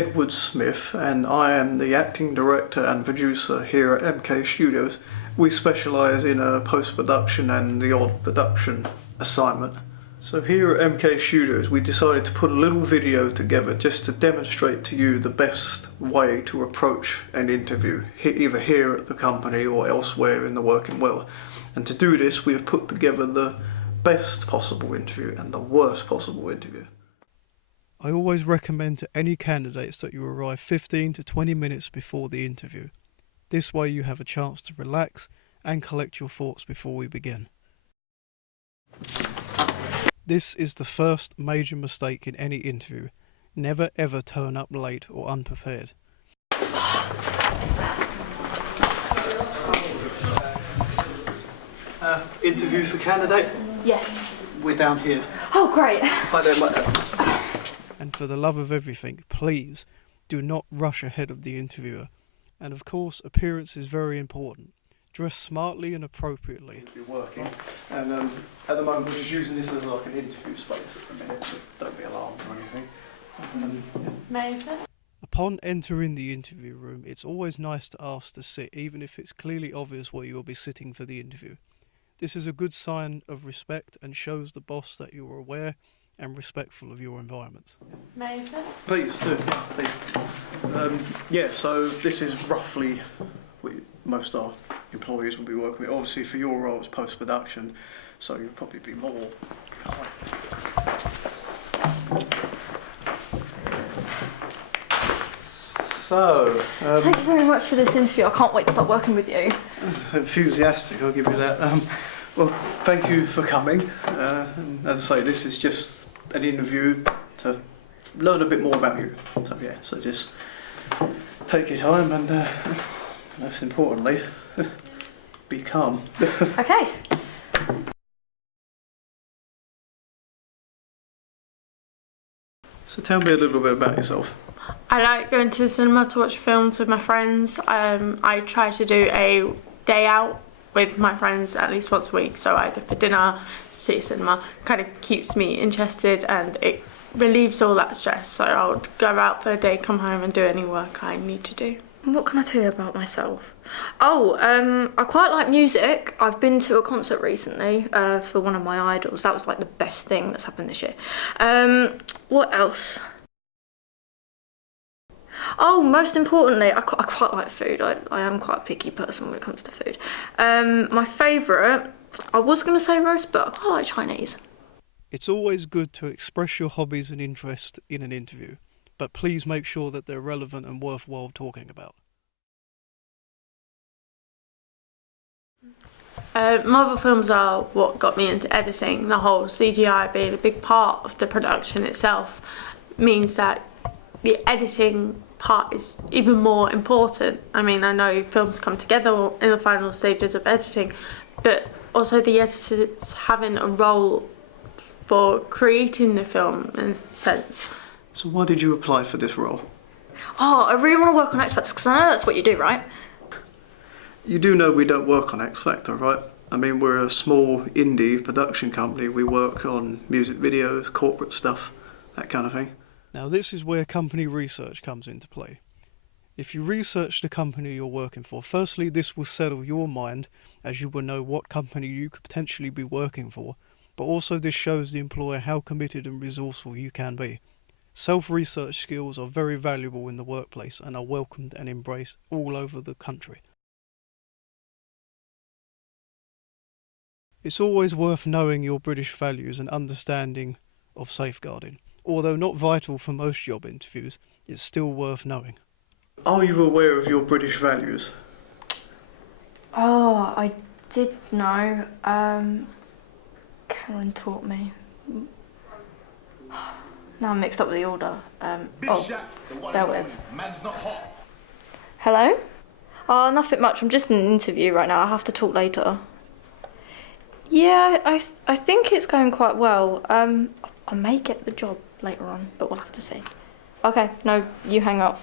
Edward Smith, and I am the acting director and producer here at MK Studios. We specialise in post-production and the odd production assignment. So here at MK Studios we decided to put a little video together just to demonstrate to you the best way to approach an interview, either here at the company or elsewhere in the working world. And to do this we have put together the best possible interview and the worst possible interview. I always recommend to any candidates that you arrive 15 to 20 minutes before the interview. This way you have a chance to relax and collect your thoughts before we begin. This is the first major mistake in any interview. Never ever turn up late or unprepared. Interview for candidate? Yes. We're down here. Oh, great. I don't like that. And for the love of everything, please do not rush ahead of the interviewer. And of course, appearance is very important. Dress smartly and appropriately. Be working, and at the moment we're just using this as like an interview space at the minute, so don't be alarmed or anything. Amazing. Upon entering the interview room, it's always nice to ask to sit, even if it's clearly obvious where you will be sitting for the interview. This is a good sign of respect and shows the boss that you are aware and respectful of your environment. Amazing. Please do, please. So this is roughly what most our employees will be working with. Obviously for your role it's post-production, so you'll probably be more. So, thank you very much for this interview. I can't wait to start working with you. Enthusiastic, I'll give you that. Well, thank you for coming. And as I say, this is just an interview to learn a bit more about you. So yeah, so just take your time and most importantly, be calm. Okay. So tell me a little bit about yourself. I like going to the cinema to watch films with my friends. I try to do a day out with my friends at least once a week, so either for dinner, see a cinema, kind of keeps me interested and it relieves all that stress. So I'll go out for a day, come home and do any work I need to do. What can I tell you about myself? Oh, I quite like music. I've been to a concert recently for one of my idols. That was like the best thing that's happened this year. What else? Oh, most importantly, I quite like food. I am quite a picky person when it comes to food. My favourite, I was going to say roast, but I quite like Chinese. It's always good to express your hobbies and interests in an interview, but please make sure that they're relevant and worthwhile talking about. Marvel films are what got me into editing. The whole CGI being a big part of the production itself means that the editing part is even more important. I mean, I know films come together in the final stages of editing, but also the editors having a role for creating the film in a sense. So why did you apply for this role? Oh, I really want to work on X Factor because I know that's what you do, right? You do know we don't work on X Factor, right? I mean, we're a small indie production company. We work on music videos, corporate stuff, that kind of thing. Now this is where company research comes into play. If you research the company you're working for, firstly this will settle your mind as you will know what company you could potentially be working for, but also this shows the employer how committed and resourceful you can be. Self-research skills are very valuable in the workplace and are welcomed and embraced all over the country. It's always worth knowing your British values and understanding of safeguarding. Although not vital for most job interviews, it's still worth knowing. Are you aware of your British values? Oh, I did know. Karen taught me. Now I'm mixed up with the order. Bear with. Man's not hot. Hello? Oh, nothing much. I'm just in an interview right now. I'll have to talk later. Yeah, I think it's going quite well. I may get the job later on, but we'll have to see. Okay, no, you hang up.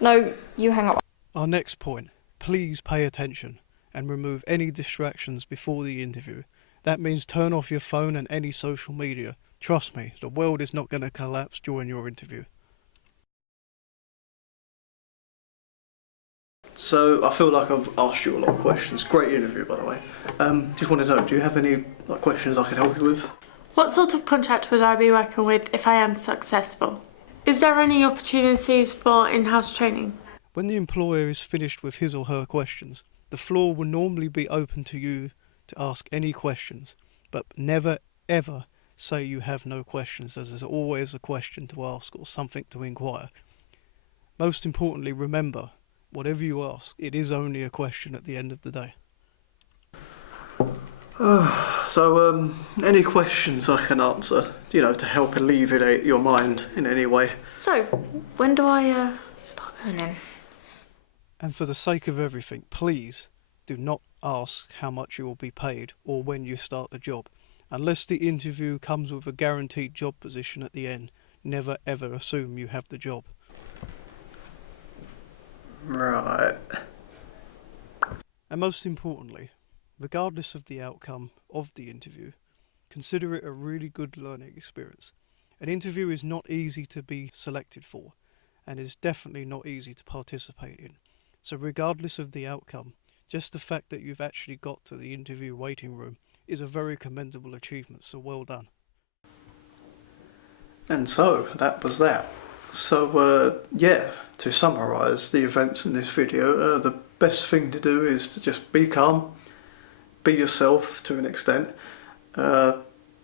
No, you hang up. Our next point, please pay attention and remove any distractions before the interview. That means turn off your phone and any social media. Trust me, the world is not going to collapse during your interview. So I feel like I've asked you a lot of questions. Great interview, by the way. Just wanted to know, do you have any questions I could help you with? What sort of contract would I be working with if I am successful? Is there any opportunities for in-house training? When the employer is finished with his or her questions, the floor will normally be open to you to ask any questions, but never ever say you have no questions, as there's always a question to ask or something to inquire. Most importantly, remember, whatever you ask, it is only a question at the end of the day. So, any questions I can answer, to help alleviate your mind in any way? So, when do I start earning? And for the sake of everything, please do not ask how much you will be paid or when you start the job. Unless the interview comes with a guaranteed job position at the end, never ever assume you have the job. Right. And most importantly, regardless of the outcome of the interview, consider it a really good learning experience. An interview is not easy to be selected for, and is definitely not easy to participate in. So regardless of the outcome, just the fact that you've actually got to the interview waiting room is a very commendable achievement, so well done. And so, that was that. So, to summarise the events in this video, the best thing to do is to just be calm, be yourself to an extent,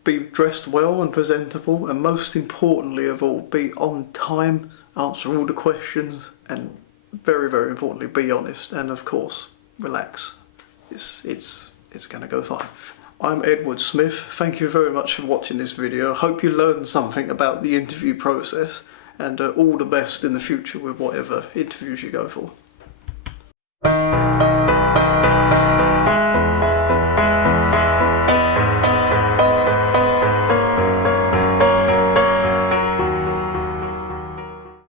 be dressed well and presentable, and most importantly of all, be on time, answer all the questions, and very, very importantly, be honest, and of course, relax. It's going to go fine. I'm Edward Smith. Thank you very much for watching this video. I hope you learned something about the interview process, and all the best in the future with whatever interviews you go for.